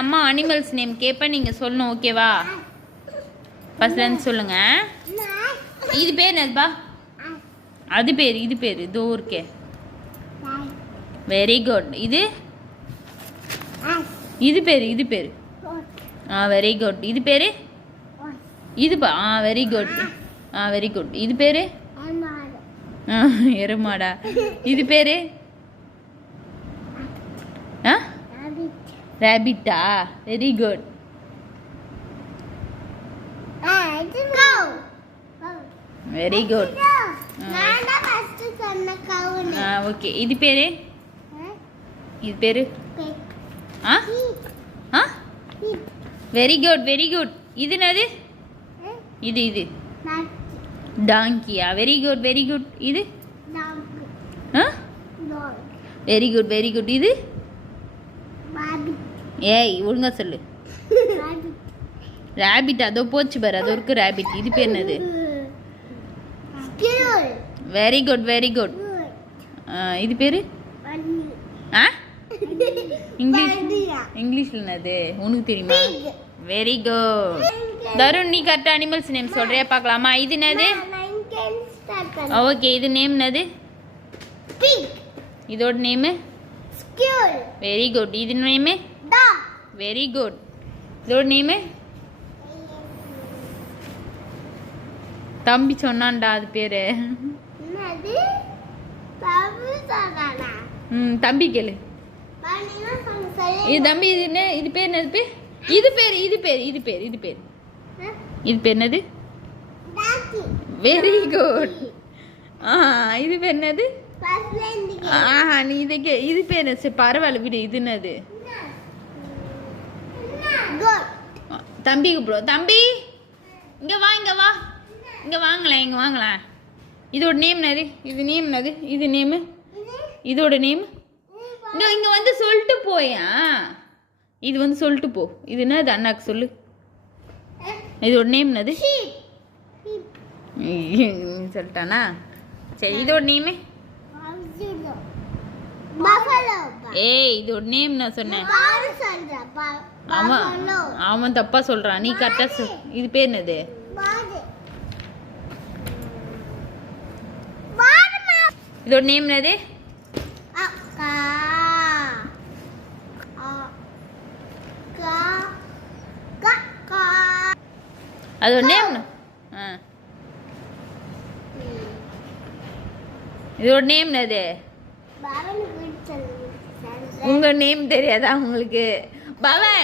அம்மா animals name கேட்பேன், நீங்கள் சொல்லணும். ஓகேவா? ஃபர்ஸ்ட்லேருந்து சொல்லுங்கள். இது பேர் என்னதுப்பா? அது பேர், இது பேர் இதோ இருக்கே. Very good. இது இது பேர், இது பேர். Very good. இது பேர் இதுப்பா. Very good. Very good. இது பேர் எருமாடா. இது பேர் ரேபிட்டா. Very good. Very good. Okay. இது பேர் இது பேர் வெரி குட், வெரி குட். இது என்னது? இது இது டாங்கியா. Very good, very good. இது வெரி குட், வெரி குட். இது ஏய் ஒழுங்கா சொல்லு. ரேபிட். அதோ போச்சு பாரு, அதோ இருக்கு ரேபிட். இது பேர் என்னது? Very good, very good. இது பேர் இங்கிலீஷ்ல என்னது உனக்கு தெரியுமா? Very good. தருண், நீ கரெக்டாக அனிமல்ஸ் நேம் சொல்றியா பார்க்கலாமா? இது என்னது? ஓகே. இது நேம் என்னது? இதோட நேமு? Very good. இது நேமு? Very good. இதோட நேமு? தம்பி சொன்னான்டா அது பேரு. தம்பி கேளு. இது தம்பி. இது என்ன? இது பேர் என்னது? இது பேர், இது பேர், இது பேர், இது பேர், இது பேர் என்னது? Very good. இது பேர் என்னது? நீ இதுக்கு இது பேர் சரி பரவாயில்ல விடு. இது என்னது? தம்பி கூப்பிடுவோம். தம்பி இங்க வா, இங்க வா, இங்க வாங்கலாம், இங்க வாங்கலாம். இதோட நேம் என்னது? இது நேம் என்னது? இது நேமு? இதோட நேம் இங்க வந்து சொல்லிட்டு போயா. இது வந்து சொல்லிட்டு போ. இது என்னது அண்ணாக்கு சொல்லு. இதோட நேம் என்னது? சொல்லிட்டானா? சரி. இதோட நேமு? ஏய் இதோட நேம் நான் சொன்னேன். அவன் தப்பா சொல்றான், நீ கரெக்டா சொல். இது பேர் என்னது? இதோட நேம் என்னது? அதோட நேம் இதோட நேம் என்னது? உங்க நேம் தெரியாதா உங்களுக்கு? பவன்.